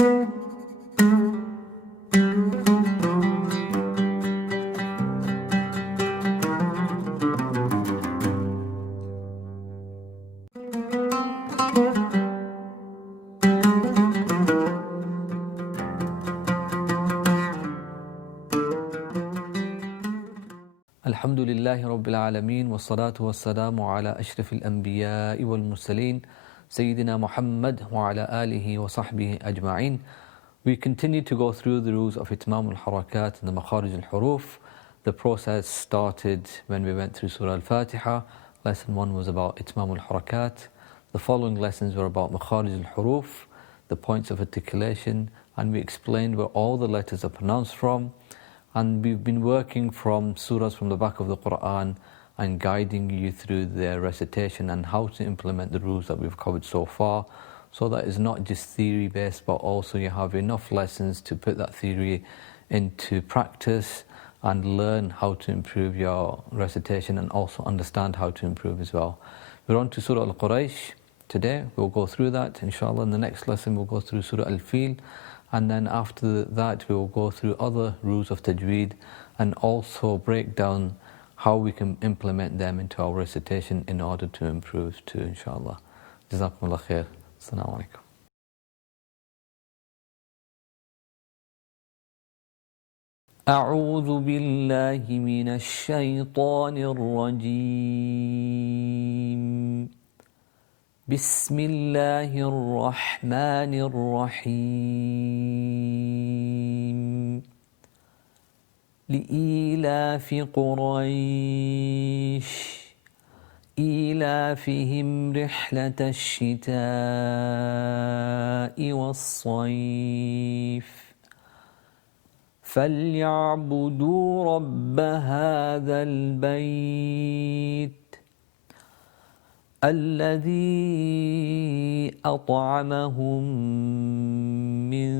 الحمد لله رب العالمين والصلاة والسلام على أشرف الأنبياء والمرسلين سيدنا محمد وعلى آله وصحبه أجمعين. We continue to go through the rules of Itmam al-Harakat and the Makharij al-Huruf. The process started when we went through Surah Al-Fatiha. Lesson 1 was about Itmam al-Harakat. The following lessons were about Makharij al-Huruf, the points of articulation, and we explained where all the letters are pronounced from. And we've been working from surahs from the back of the Quran and guiding you through their recitation and how to implement the rules that we've covered so far. So that is not just theory based, but also you have enough lessons to put that theory into practice and learn how to improve your recitation and also understand how to improve as well. We're on to Surah Al-Quraish today. We'll go through that inshallah. In the next lesson we'll go through Surah Al-Fil. And then after that, we will go through other rules of tajweed and also break down how we can implement them into our recitation in order to improve too, inshallah. Jazakumullah khair. Assalamu alaikum. أعوذ بالله من الشيطان الرجيم. بسم الله الرحمن الرحيم. لإيلاف قريش إيلافهم رحلة الشتاء والصيف فليعبدوا رب هذا البيت الذي أطعمهم من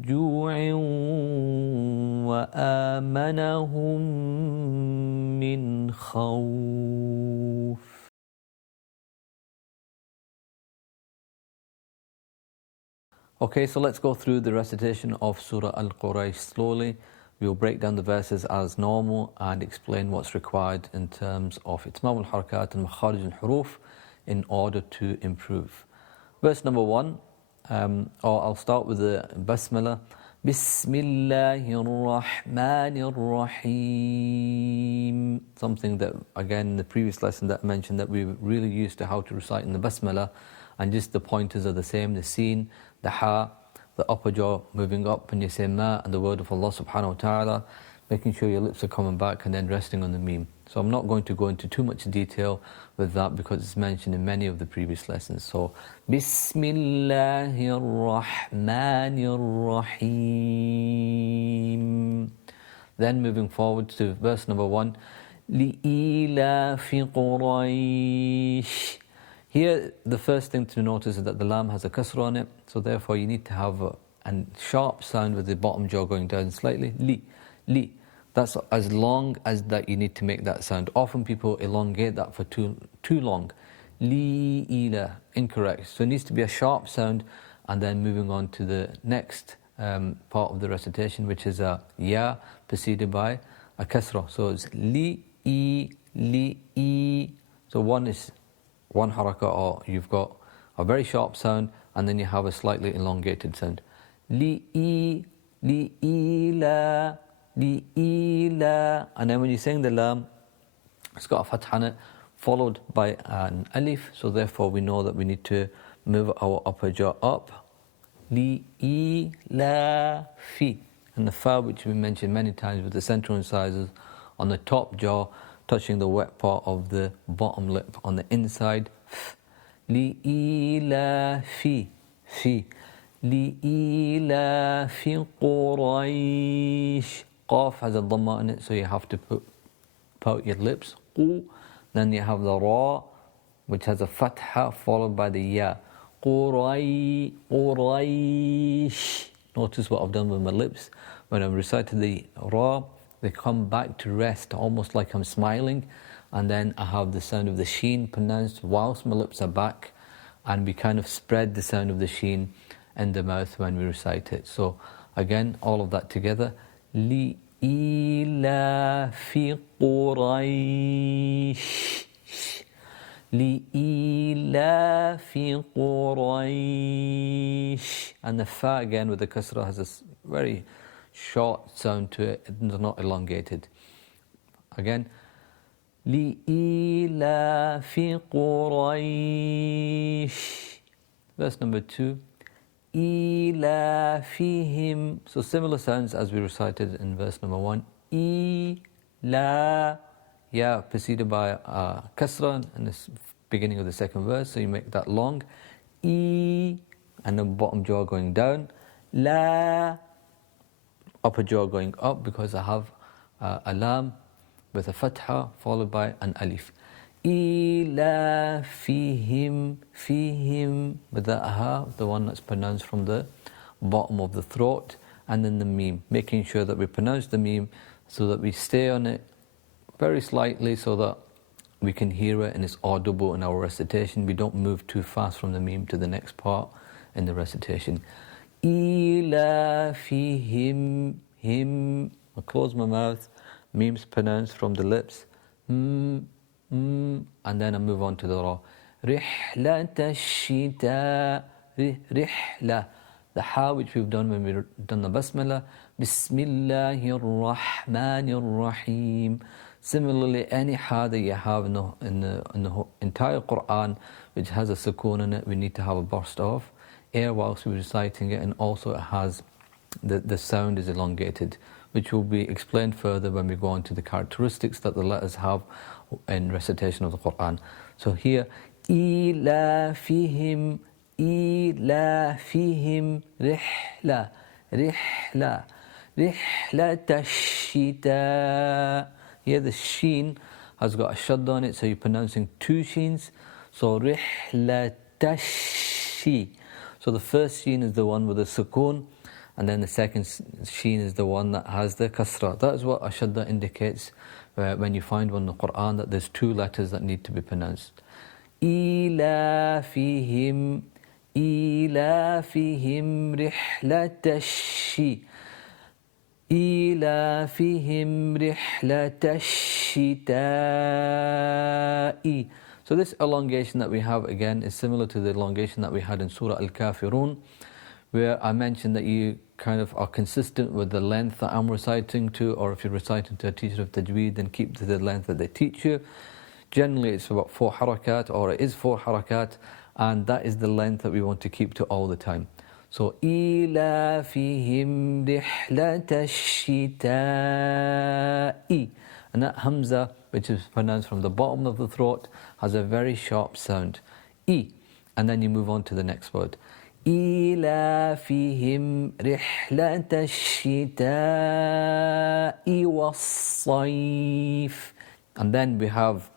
جوع وآمنهم من خوف. Okay, so let's go through the recitation of Surah Al-Quraish slowly. We will break down the verses as normal and explain what's required in terms of Itmam al-Harakat and Makharij al-Huruf in order to improve. Verse number 1, or I'll start with the Basmala. Bismillahir Rahmanir Rahim. Something that, again, in the previous lesson that I mentioned that we really used to how to recite in the Basmala, and just the pointers are the same, the Seen, the Ha, the upper jaw moving up when you say ma and the word of Allah subhanahu wa ta'ala, making sure your lips are coming back and then resting on the meme. So I'm not going to go into too much detail with that because it's mentioned in many of the previous lessons. So Bismillahir Rahmanir Rahim. Then moving forward to verse number 1, Li'ilafi Quraish. Here, the first thing to notice is that the lam has a kasra on it, so therefore you need to have a sharp sound with the bottom jaw going down slightly. Li. That's as long as that you need to make that sound. Often people elongate that for too long. Li-ila, incorrect. So it needs to be a sharp sound, and then moving on to the next part of the recitation, which is a ya preceded by a kasra. So it's li-i. So one is one harakah, or you've got a very sharp sound and then you have a slightly elongated sound. Li-i, li-ila, li-ila. And then when you sing the lam, it's got a fath on it, followed by an alif, so therefore we know that we need to move our upper jaw up. Li-ila-fi. And the fa, which we mentioned many times with the central incisors on the top jaw, touching the wet part of the bottom lip on the inside. Li-ila-fi. Fi. Li-ila-fi Quraish. Qaf has a dhamma in it, so you have to pout your lips. Qu. Then you have the ra, which has a fatha followed by the ya. Quraish. Notice what I've done with my lips. When I've recited the ra, they come back to rest, almost like I'm smiling. And then I have the sound of the sheen pronounced whilst my lips are back. And we kind of spread the sound of the sheen in the mouth when we recite it. So again, all of that together. لإيلاف قريش لإيلاف قريش. And the fa again with the kasra has a very short sound to it. It's not elongated. Again, لإيلاف قريش. Verse number 2. إيلافهم. So similar sounds as we recited in verse number 1. إيلا, yeah, preceded by kasra in the beginning of the second verse, so you make that long. E, and the bottom jaw going down. La, upper jaw going up, because I have a lam with a fatha followed by an alif. إِلَافِهِمْ فِيهِمْ with the aha, the one that's pronounced from the bottom of the throat, and then the meme, making sure that we pronounce the meme so that we stay on it very slightly so that we can hear it and it's audible in our recitation. We don't move too fast from the meme to the next part in the recitation. إِلَافِهِمْ him. I close my mouth, meme's pronounced from the lips. And then I move on to the ra. رحلة الشتاء. رحلة. The ha which we've done when we've done the basmala. Bismillahir Rahmanir Rahim. Similarly, any ha that you have in the entire Quran which has a sukoon in it, we need to have a burst of air whilst we're reciting it, and also it has the sound is elongated, which will be explained further when we go on to the characteristics that the letters have in recitation of the Quran. So here, إِلَافِهِمْ إِلَافِهِمْ رِحْلَةَ رِحْلَةَ رِحْلَةَ الشِّتَاءِ. Here the sheen has got a shadda on it, so you're pronouncing two sheens. So رِحْلَةَ الشِّي. So the first sheen is the one with the sukoon, and then the second sheen is the one that has the kasra. That is what ashadda indicates when you find one in the Quran, that there's two letters that need to be pronounced. إِلَافِهِمْ إِلَافِهِمْ رِحْلَةَ الشِّي إِلَافِهِمْ رِحْلَةَ الشِّتَاءِ. So this elongation that we have again is similar to the elongation that we had in Surah Al-Kafirun, where I mentioned that you kind of are consistent with the length that I'm reciting to, or if you're reciting to a teacher of tajweed, then keep to the length that they teach you. Generally it's about 4 harakat, or it is 4 harakat, and that is the length that we want to keep to all the time. So إِلَافِهِمْ رِحْلَةَ الشِّتَاءِ. And that hamza, which is pronounced from the bottom of the throat, has a very sharp sound. E. And then you move on to the next word. إِلَافِهِمْ رِحْلَةَ الشِّتَاءِ وَالصَّيْفِ. And then we have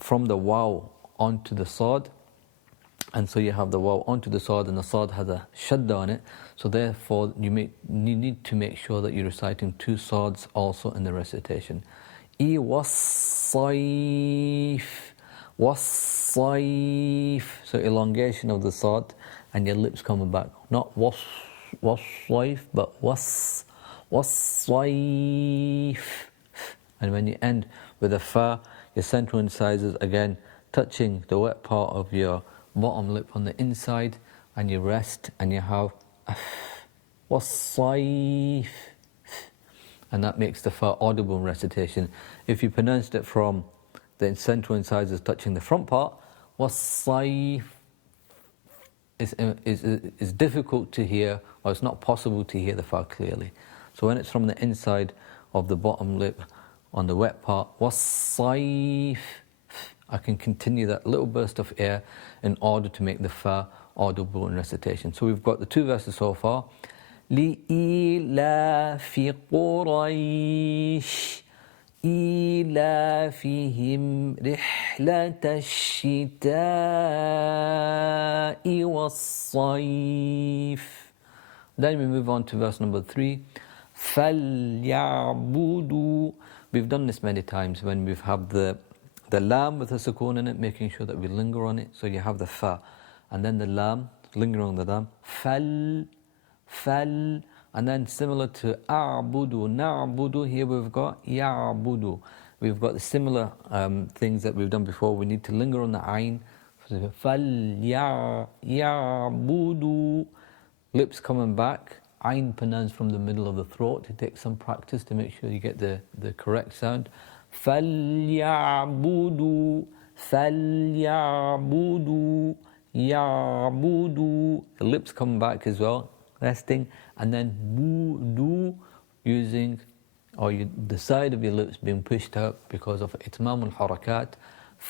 from the waw onto the sad. And so you have the waw onto the sad, and the sad has a shadda on it. So therefore you need to make sure that you're reciting 2 sads also in the recitation. وَالصَّيْفِ وَالصَّيْفِ. So elongation of the sad, and your lips coming back. Not was-sayf, but was-sayf. And when you end with a fa, your central incisors again touching the wet part of your bottom lip on the inside, and you rest, and you have was-sayf. And that makes the fa audible in recitation. If you pronounced it from the central incisors touching the front part, was-sayf is difficult to hear, or it's not possible to hear the fa clearly. So when it's from the inside of the bottom lip on the wet part, was-sayf, I can continue that little burst of air in order to make the fa audible in recitation. So we've got the 2 verses so far. لِإِيلَافِ قُرَيْشٍ إِيلَافِهِمْ رِحْلَةَ الشِّتَاءِ وَالصَّيْفِ. Then we move on to verse number 3. فَلْيَعْبُدُوا. We've done this many times when we've had the lam with a sukoon in it, making sure that we linger on it. So you have the fa, and then the lam, linger on the lam. Fal, fal. And then similar to a'budu, na'budu, here we've got ya'budu. We've got the similar things that we've done before. We need to linger on the ayn. Fal ya'budu. Lips coming back. Ayn pronounced from the middle of the throat. It takes some practice to make sure you get the correct sound. Fal ya'budu. Fal ya'budu. Ya'budu. The lips come back as well. Resting, and then budu, using the side of your lips being pushed up because of itmam al-harakat.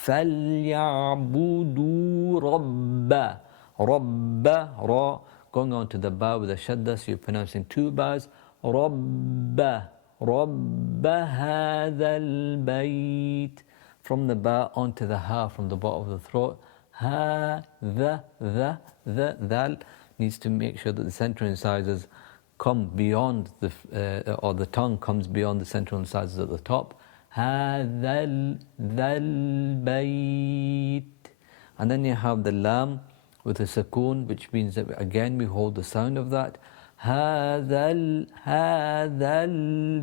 فَلْيَعْبُدُوا رَبَّ رَبَّ ra, going on to the ba with the shadda, so you're pronouncing two bas. رَبَّ رَبَّ هَذَا الْبَيْتِ, from the ba onto the ha from the bottom of the throat. Ha, the dal needs to make sure that the central incisors come beyond or the tongue comes beyond the central incisors at the top. هَذَا الْبَيْتِ. And then you have the lam with a sukoon, which means that again we hold the sound of that. هَذَا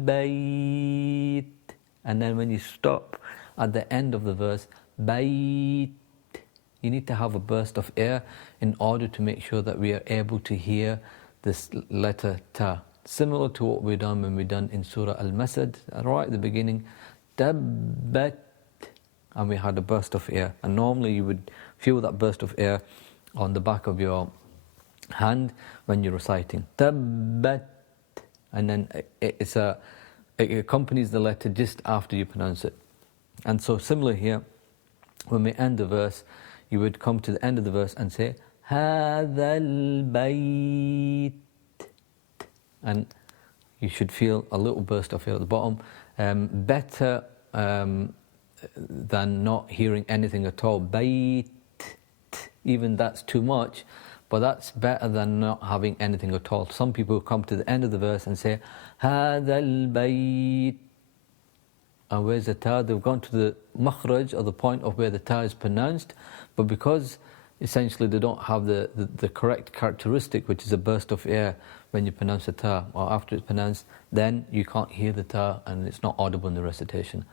الْبَيْتِ. And then when you stop at the end of the verse, bayt, you need to have a burst of air in order to make sure that we are able to hear this letter ta. Similar to what we've done when we've done in Surah Al-Masad, right at the beginning, tabbat, and we had a burst of air. And normally you would feel that burst of air on the back of your hand when you're reciting. Tabbat, and then it accompanies the letter just after you pronounce it. And so similar here, when we end the verse, you would come to the end of the verse and say, هَذَا الْبَيْتِ. And you should feel a little burst of air at the bottom. Better than not hearing anything at all. Bayt, even that's too much, but that's better than not having anything at all. Some people come to the end of the verse and say, هَذَا الْبَيْتِ. And where's the ta? They've gone to the makhraj, or the point of where the ta is pronounced, but because essentially they don't have the correct characteristic, which is a burst of air when you pronounce the ta, or after it's pronounced, then you can't hear the ta and it's not audible in the recitation.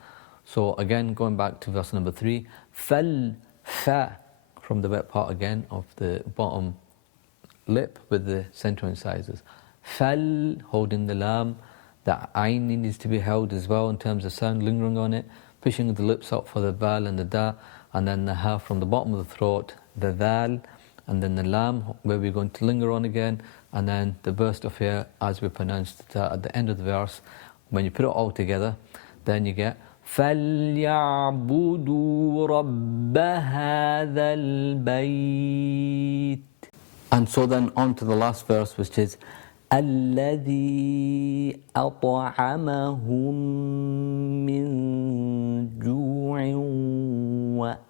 So again, going back to verse number 3, fal, fa, from the wet part again of the bottom lip with the central incisors. Fal, holding the lam. The ayn needs to be held as well in terms of sound, lingering on it, pushing the lips up for the bal and the da, and then the ha from the bottom of the throat, the dal, and then the lam, where we're going to linger on again, and then the burst of air as we pronounce it at the end of the verse. When you put it all together, then you get فَلْيَعْبُدُوا رَبَّ هَذَا الْبَيْتِ. And so then on to the last verse, which is الذي أطعمهم من جوع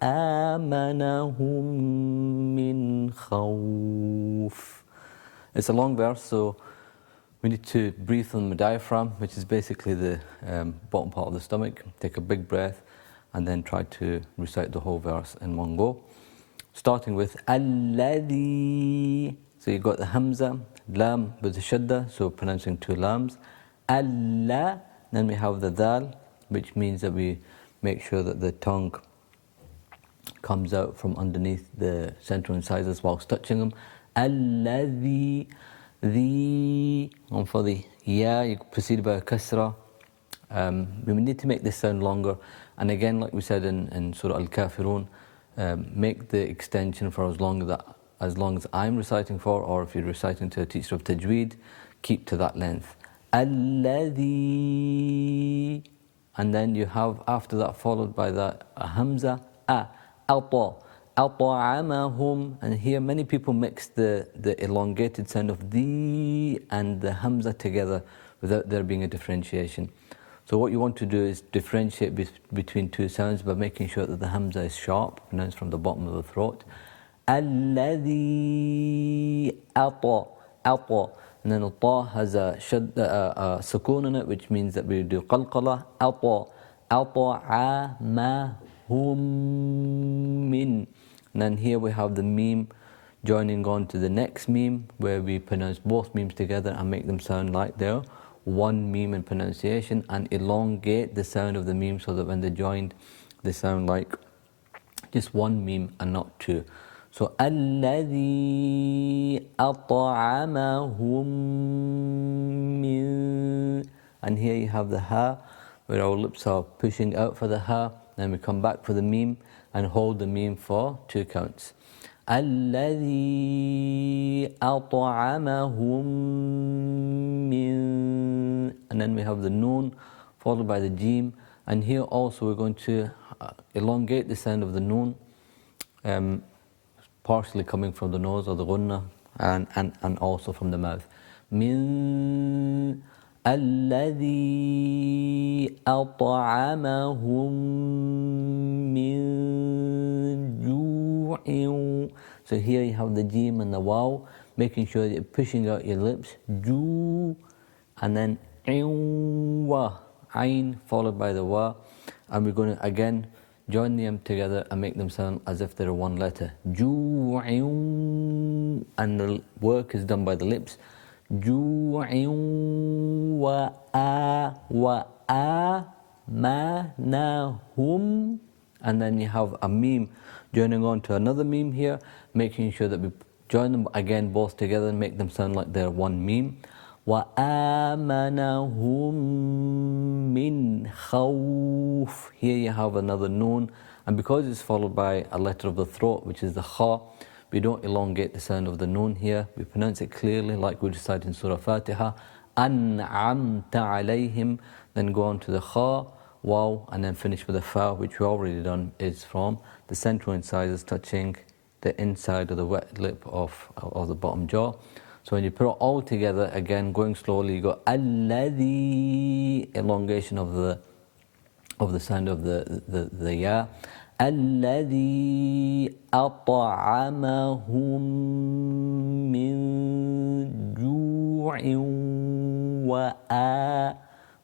وآمنهم من خوف. It's a long verse, so we need to breathe on the diaphragm, which is basically the bottom part of the stomach. Take a big breath and then try to recite the whole verse in one go. Starting with الذي. So you've got the hamza, lam with the shadda, so pronouncing two lams. Allah, then we have the dal, which means that we make sure that the tongue comes out from underneath the central incisors whilst touching them. Alladhi, the, and for the ya, you proceed by a kasra. We need to make this sound longer, and again, like we said in Surah Al-Kafirun, make the extension for as long as I'm reciting for, or if you're reciting to a teacher of Tajweed, keep to that length. Alladhi, and then you have after that followed by that a hamza, at'amahum, and here many people mix the elongated sound of the and the hamza together without there being a differentiation. So what you want to do is differentiate between two sounds by making sure that the hamza is sharp, pronounced from the bottom of the throat. Alladhi ata, and then the ta has a sukoon in it, which means that we do qalqala. Ata'amahum min, and then here we have the meme joining on to the next meme, where we pronounce both memes together and make them sound like they're one meme in pronunciation, and elongate the sound of the meme so that when they're joined, they sound like just one meme and not two. So الذي أطعمهم من, and here you have the ha, where our lips are pushing out for the ha, then we come back for the meme and hold the meme for 2 counts. الذي أطعمهم من, and then we have the noon followed by the jim, and here also we're going to elongate the sound of the noon, partially coming from the nose or the gunna, and also from the mouth. Min alladhi at'amahum min ju'in. So here you have the jim and the waw, making sure that you're pushing out your lips. Ju, and then wa, ain followed by the wa, and we're going to again join them together and make them sound as if they're one letter. Ju'in, and the work is done by the lips. Ju'in wa manahum, and then you have a meme joining on to another meme here, making sure that we join them again both together and make them sound like they're one meme. وَآمَنَهُمْ مِنْ خَوْفٍ. Here you have another noon, and because it's followed by a letter of the throat, which is the kha, we don't elongate the sound of the noon here. We pronounce it clearly like we recite in Surah Fatiha. أَنْعَمْتَ عَلَيْهِمْ. Then go on to the kha, waw, and then finish with the fa, which we already done, is from the central incisors touching the inside of the wet lip of the bottom jaw. So when you put it all together, again, going slowly, you go alladhi, elongation of the sound of the ya. Alladhi at'amahum min ju'in wa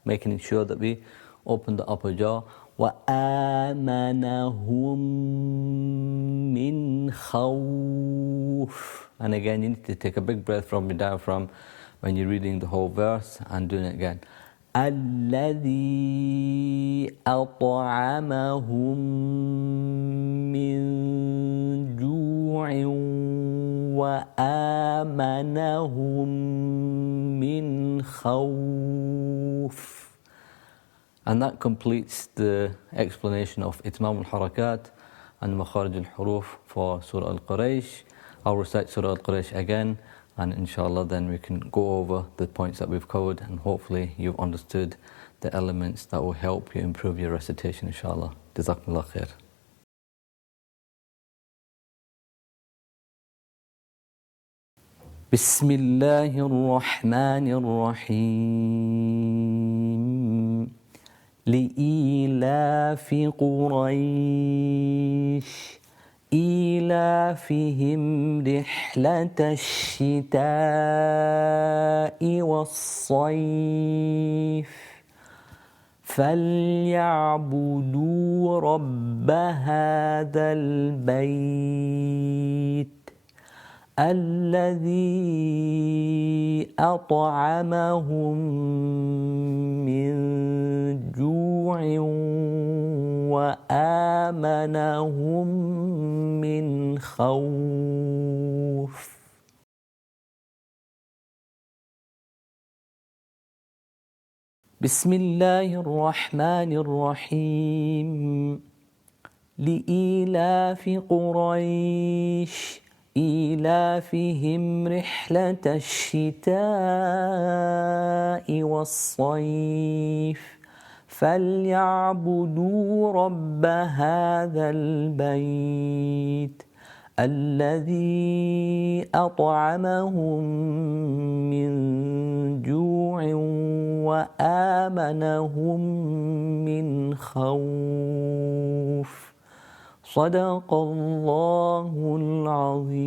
making sure that we open the upper jaw. Wa amanahum min khawf. And again, you need to take a big breath from your diaphragm when you're reading the whole verse and doing it again. الذي أطعمهم من جوع وآمنهم من خوف. And that completes the explanation of Itmam al-Harakat and Makharij al-Huruf for Surah Al-Quraish. I'll recite Surah Al-Quraish again, and inshallah then we can go over the points that we've covered, and hopefully you've understood the elements that will help you improve your recitation, inshallah. Jazakumullah khair. Bismillahir Rahmanir Rahim. Li'ilafi Quraish. إيلافهم رحلة الشتاء والصيف فليعبدوا رب هذا البيت الذي أطعمهم من جوع وآمنهم من خوف. بسم الله الرحمن الرحيم. لإيلاف قريش إيلافهم رحلة الشتاء والصيف فليعبدوا رب هذا البيت الذي أطعمهم من جوع وآمنهم من خوف. صدق الله العظيم.